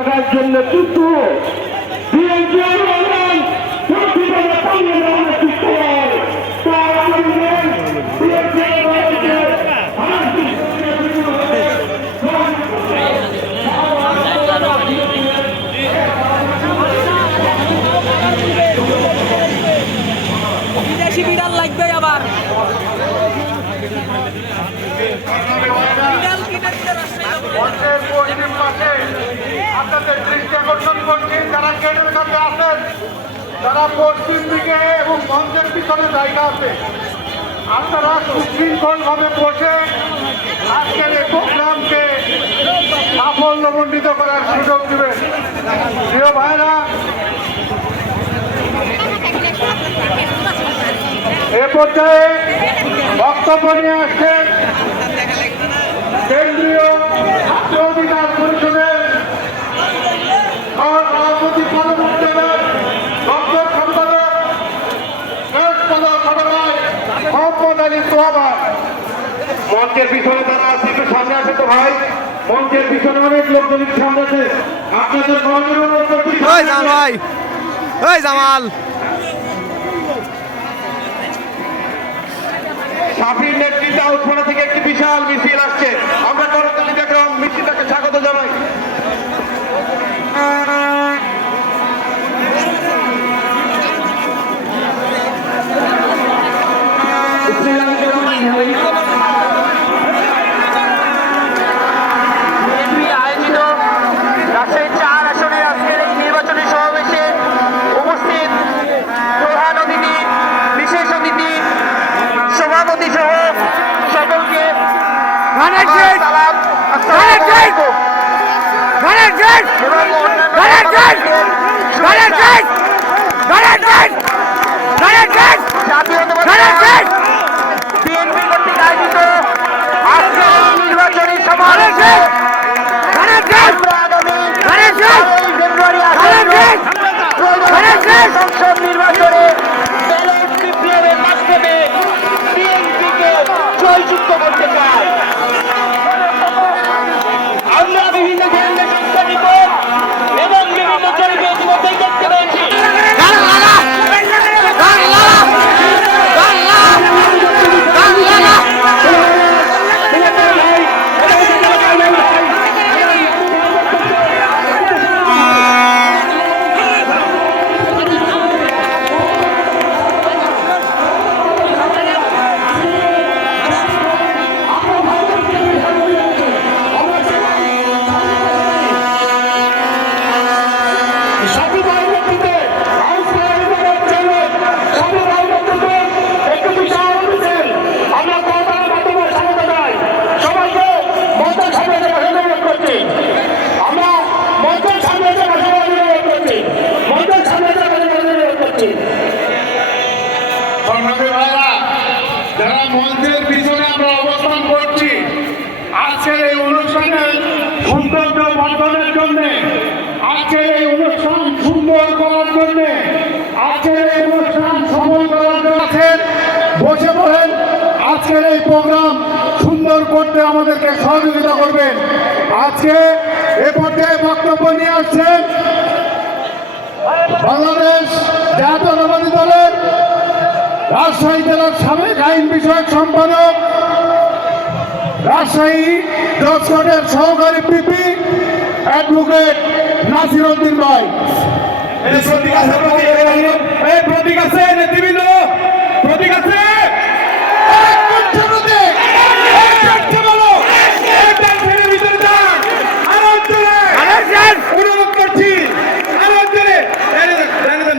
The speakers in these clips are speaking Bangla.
থাকার জন্য কিন্তু বিদেশি বিড়াল লাগবে আবার আপনাদের দৃষ্টি আকর্ষণ করছি যারা গেটের কাছে আছেন তারা পশ্চিম দিকে এবং মঞ্চের পিছনে জায়গা আছে আপনারা সুশৃঙ্খলভাবে বসে আজকের এই প্রোগ্রামকে সাফল্যমণ্ডিত করার সুযোগ দেবেন। প্রিয় ভাইরা, এ পর্যায়ে বক্তব্য নিয়ে আসছেন কেন্দ্রীয় ছাত্র অধিকার পরিষদের সভাপতি পদমর্যাদার দপ্তর সম্পাদক মোহাম্মদ আলী সোহাবা। মঞ্চের পিছনে তারা আছে, একটু সামনে আসে তো ভাই। মঞ্চের পিছনে অনেক লোকজন সামনে আছে, আপনাদের জামাল সাফির নেতৃত্বে আউটফোনা থেকে একটি বিশাল মিছিল আসছে। আমরা করতালি দেখলাম, মিছিলটাকে স্বাগত জানাই। আয়োজিত রাজশাহী 4 আসনের আজকের এই নির্বাচনী সমাবেশে উপস্থিত প্রধান অতিথি, বিশেষ অতিথি, সভাপতি সহ সকলকে সালাম, আসসালামু আলাইকুম। এবং বিএনপি কর্তৃক আয়োজিত আজকের এই নির্বাচনী সমাবেশে আমরা আগামী 5 ফেব্রুয়ারি সংসদ নির্বাচনে ব্যালট বিপ্লবের মাধ্যমে বিএনপিকে জয়যুক্ত করতে চাই। আমরা বিভিন্ন ধরনের সংস্থানিক এবং বিভিন্ন জরিপে ইতিমধ্যেই দেখতে পেয়েছি যারা মঞ্চের পিছনে আমরা অবস্থান করছি, আজকের এই অনুষ্ঠানের সৌন্দর্য বর্ধনের জন্য, আজকের এই অনুষ্ঠান সুন্দর করার জন্য, আজকের এই অনুষ্ঠান সফল করার জন্য বসে পড়েন। আজকের এই প্রোগ্রাম সুন্দর করতে আমাদেরকে সহযোগিতা করবেন। আজকে এ পর্যায়ে বক্তব্য নিয়ে আসছেন বাংলাদেশ জাতীয়তাবাদী দলের রাজশাহী জেলার সাবেক আইন বিষয়ক সম্পাদক, রাজশাহী জজ কোর্টের সহকারী পিপি অ্যাডভোকেট নাসির উদ্দিন ভাই। প্রতীক আছে নেতৃবৃন্দ, প্রতীক আছে অনুরোধ করছি,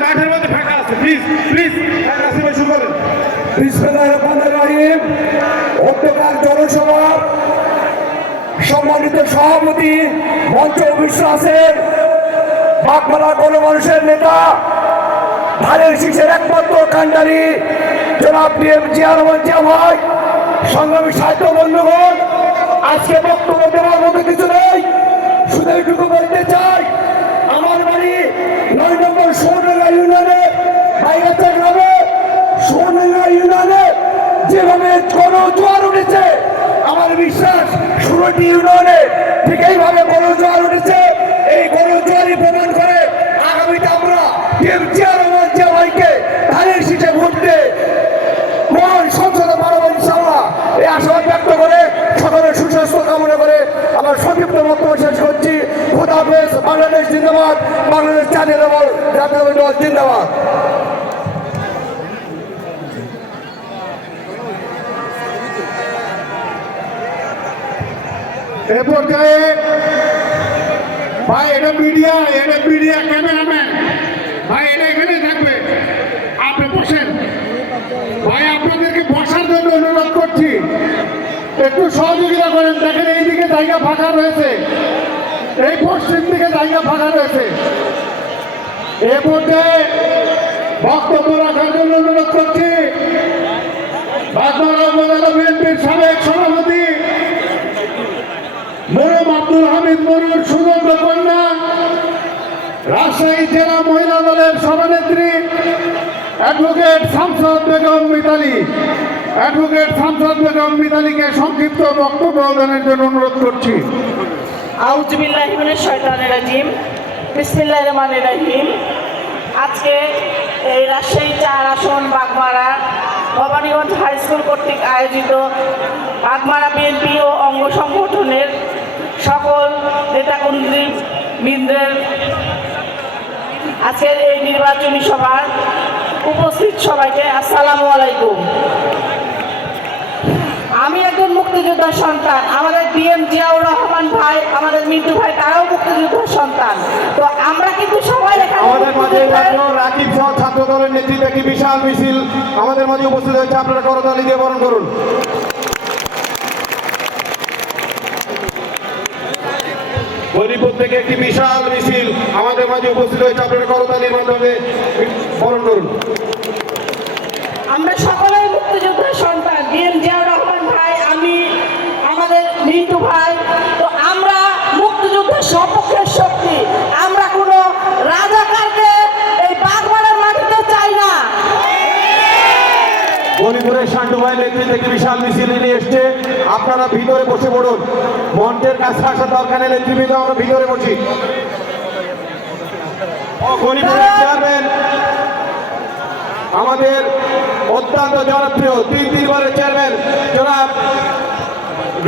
মাঠের মধ্যে ফাঁকা আছে, প্লিজ প্লিজ শুরু করেন। অধ্যকার জনসভার সম্মানিত সভাপতি, মঞ্চ বিশ্বাসের বাগমারা গণমানুষের নেতা, ধানের শীষের একমাত্র কান্ডারি জনাব জিয়া রহমান জিয়া ভাই, সংগ্রামী সাহিত্য বন্ধুগণ, আজকে বক্তব্য দেওয়ার মতো কিছু নেই, শুধু এইটুকু বলতে চাই, আমার বাড়ি 9 নম্বর সোনাডাঙ্গা ইউনিয়নে বাইগাছা গ্রামে, সোনাডাঙ্গা ইউনিয়নে যেভাবে গণজোয়ার উঠেছে, আমার বিশ্বাস 16টি ইউনিয়নে ঠিক এইভাবে গণজোয়ার উঠেছে। এই গণ চেয়ারম্যান জিয়াবাইকে ধানের শীষে ভোট দিয়ে মহান সংসদে মানব ইনশাআল্লাহ এই আশাবাদ ব্যক্ত করে সকলের সুস্বাস্থ্য কামনা করে আমার সংক্ষিপ্ত বক্তব্য শেষ করছি। খোদা হাফেজ। বাংলাদেশ জিন্দাবাদ। বাংলাদেশ জাতীয় দল জিন্দাবাদ। এ পর্যায়ে ভাই এটা মিডিয়া ক্যামেরাম্যান ভাই এটা এখানে থাকবে, আপনি বসেন ভাই, আপনাদেরকে বসার জন্য অনুরোধ করছি, একটু সহযোগিতা করেন। দেখেন এইদিকে জায়গা ফাঁকা রয়েছে, এই পশ্চিম দিকে জায়গা ফাঁকা রয়েছে। এ পর্যায়ে বক্তব্য রাখার জন্য অনুরোধ করছি বাগমারা উপজেলা বিএনপির সাবেক সভাপতি মরুম আব্দুল হামিদ মরুর সুগন্ধ কন্যা, রাজশাহী জেলা মহিলা দলের সভানেত্রী অ্যাডভোকেট শামসাদ বেগম মিতালীকে সংক্ষিপ্ত বক্তব্য দানের জন্য অনুরোধ করছি। আউযু বিল্লাহি মিনাশ শাইতানির রাজিম। বিসমিল্লাহির রহমানির রহিম। আজকে এই রাজশাহী 4 আসন বাগমারা ভবানীগঞ্জ হাই স্কুল কর্তৃক আয়োজিত বাগমারা বিএনপি ও অঙ্গ সংগঠনের সকল নেতাকর্মী বৃন্দের আজকের এই নির্বাচনী সভার উপস্থিত সবাইকে আসসালামু আলাইকুম। আমি একজন মুক্তিযোদ্ধার সন্তান, আমাদের ডিএম জিয়াউর রহমান ভাই, আমাদের মিন্টু ভাই, তারাও মুক্তিযোদ্ধার সন্তান। তো আমরা কিন্তু সবাই এখানে আমাদের মাঝে রাকিব সহ ছাত্র দলের নেতৃত্বে একটি বিশাল মিছিল আমাদের মাঝে উপস্থিত হয়েছে। আপনারা করতালি দিয়ে বরণ করুন। গরিপুর থেকে একটি বিশাল মিছিল আমাদের মাঝে উপস্থিত হয়েছে। আপনারা করতালির মাধ্যমে বরণ করুন। আমরা সকলেই মুক্তিযোদ্ধার সন্তান, ডিএম জিয়াউর রহমান ভাই, আমি, আমাদের মিন্টু ভাই। তো আমরা মুক্তিযুদ্ধের সপক্ষের শক্তি, আমরা কোনো রাজাকারকে এই বাগমারার মাটিতে চাই না। গরিপুরের শান্টু ভাই নেতৃত্বে একটি বিশাল মিছিল নিয়ে এসছে। আপনারা ভিতরে বসে পড়ুন, মঞ্চের কাছে আসার দরকার নেই। নেতৃবৃন্দ আমরা ভিতরে বসি। গরিপুরের চেয়ারম্যান আমাদের অত্যন্ত জনপ্রিয় 3 চেয়ারম্যান জনাব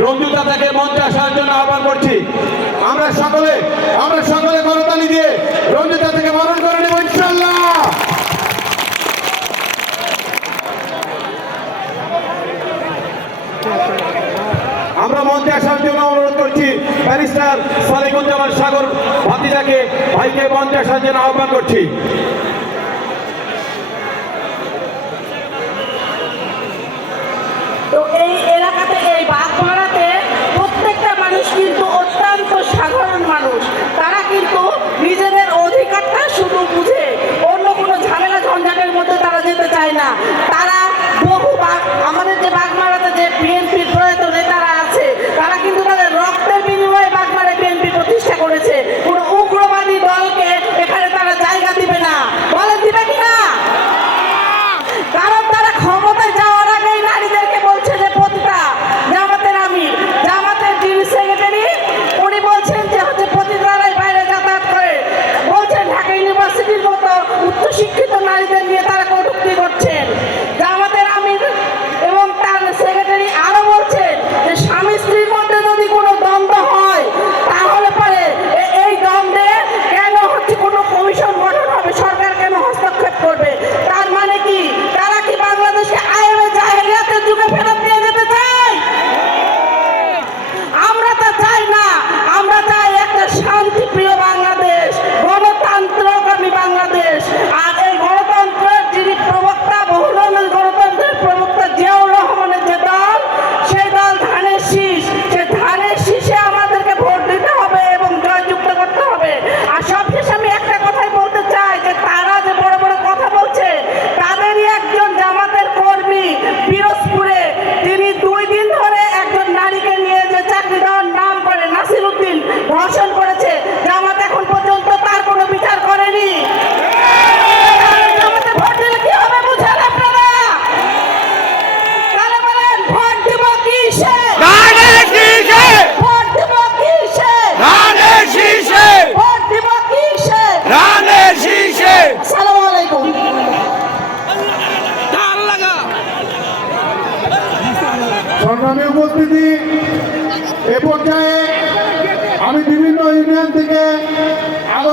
রঞ্জু দাদাকে মঞ্চে আসার জন্য আহ্বান করছি। আমরা সকলে করতালি দিয়ে রঞ্জু দাদাকে বরণ করে নেব ইনশাআল্লাহ। আমরা মঞ্চে আসার জন্য অনুরোধ করছি ব্যারিস্টার সালেকুজ্জামান সাগর ভাইকে মঞ্চে আসার জন্য আহ্বান করছি। তো এই এলাকাতে, এই বাগমারাতে প্রত্যেকটা মানুষ কিন্তু অত্যন্ত সাধারণ মানুষ। তারা কিন্তু নিজেদের অধিকারটা শুধু বুঝে, অন্য কোনো ঝামেলা ঝঞ্ঝাটের মধ্যে তারা যেতে চায় না। তারা আমাদের যে বাগমারাতে যে বিএনপির প্রয়াত নেতারা আছে, তারা কিন্তু তাদের রক্তের বিনিময়ে বাগমারা বিএনপি প্রতিষ্ঠা করেছে। কোনো উগ্রবাদী দলকে এখানে তারা জায়গা দিবে না। বলে দিবে কিনা? কারণ তারা ক্ষমতায় যাওয়ার আগেই নারীদেরকে বলছে যে প্রতিটা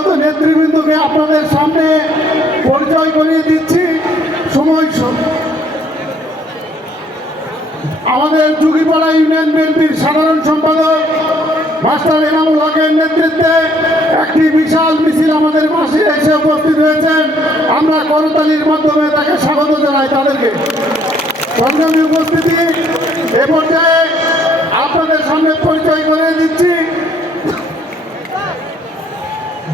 আগত নেতৃবৃন্দকে আপনাদের সামনে পরিচয় করিয়ে দিচ্ছি। আমাদের যুগীপাড়া ইউনিয়ন বিএনপির সাধারণ সম্পাদক মাস্টার এনামুল হকের নেতৃত্বে একটি বিশাল মিছিল আমাদের পাশে এসে উপস্থিত হয়েছেন। আমরা করতালির মাধ্যমে তাকে স্বাগত জানাই। তাদেরকে সংগ্রামী উপস্থিতি, এ পর্যায়ে আপনাদের সামনে পরিচয় করে দিচ্ছি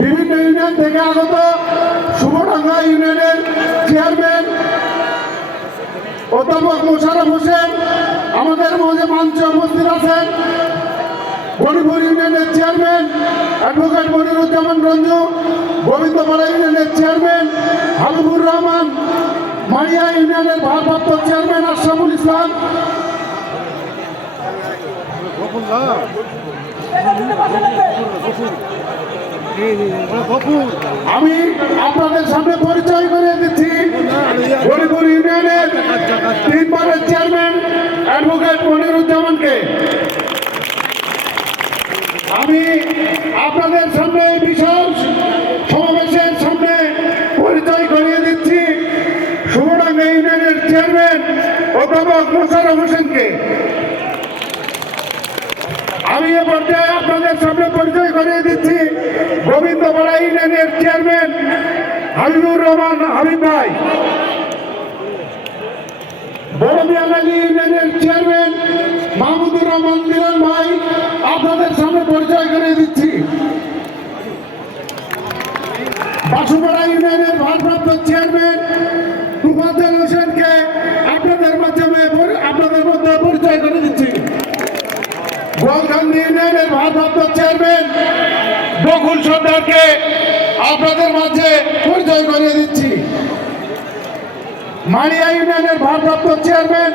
বিভিন্ন ইউনিয়ন থেকে আগত শুভডাঙ্গা ইউনিয়নের চেয়ারম্যান অধ্যাপক মোশাররফ হোসেন আমাদের মধ্যে মঞ্চে উপস্থিত আছেন। গণিপুর ইউনিয়নের চেয়ারম্যান অ্যাডভোকেট মনিরুজ্জামান রঞ্জু, গোবিন্দপাড়া ইউনিয়নের চেয়ারম্যান হাবিবুর রহমান, মারিয়া ইউনিয়নের ভারপ্রাপ্ত চেয়ারম্যান আশরাফুল ইসলাম, আমি আপনাদের সামনে পরিচয় করে দিচ্ছি গণিপুর ইউনিয়নের 3 বারের চেয়ারম্যান অ্যাডভোকেট মনিরুজ্জামানকে। আমি আপনাদের সামনে এই বিশাল সমাবেশের সামনে পরিচয় করিয়ে দিচ্ছি শুভডাঙ্গা ইউনিয়নের চেয়ারম্যান অধ্যাপক মোশাররফ হোসেনকে। আমি এ পর্যায়ে আপনাদের সামনে পরিচয় করিয়ে দিচ্ছি গোবিন্দপাড়া ইউনিয়নের চেয়ারম্যান হাবিবুর রহমান হাবিব ভাই, বড়মিয়ানালী ইউনিয়নের চেয়ারম্যান মাহমুদুর রহমান মিলন ভাই, আপনাদের সামনে পরিচয় করিয়ে দিচ্ছি বাসুপাড়া ইউনিয়নের ভারপ্রাপ্ত চেয়ারম্যান তুফাজ্জল হোসেনকে আপনাদের মাধ্যমে পরিচয় করে দিচ্ছি। গোলকান্দি ইউনিয়নের ভারপ্রাপ্ত চেয়ারম্যান বকুল সর্দারকে আপনাদের মাঝে পরিচয় করিয়ে দিচ্ছি। মারিয়া ইউনিয়নের ভারপ্রাপ্ত চেয়ারম্যান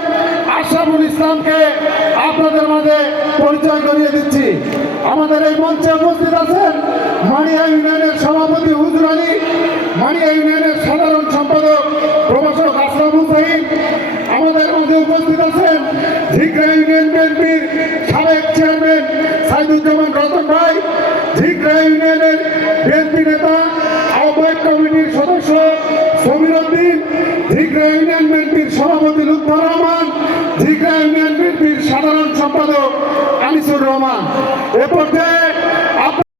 আশরাফুল ইসলামকে আপনাদের মাঝে পরিচয় করিয়ে দিচ্ছি। আমাদের এই মঞ্চে উপস্থিত আছেন মারিয়া ইউনিয়নের সভাপতি হুজুর আলী, মারিয়া ইউনিয়নের সাধারণ সম্পাদক প্রভাষক আশরাফ হুসাইন, আমাদের মাঝে উপস্থিত আছেন ঝিকরা ইউনিয়ন বিএনপির সাবেক চেয়ারম্যান সাইদুজ্জামান রতন ভাই, ঝিকরা ইউনিয়নের বিএনপি নেতা আহ্বায়ক কমিটির সদস্য সমীর উদ্দিন, ঝিকরা ইউনিয়ন বিএনপির সভাপতি লুৎফর রহমান, ঝিকরা ইউনিয়ন বিএনপির সাধারণ সম্পাদক আনিসুর রহমান। এ পর্যায়ে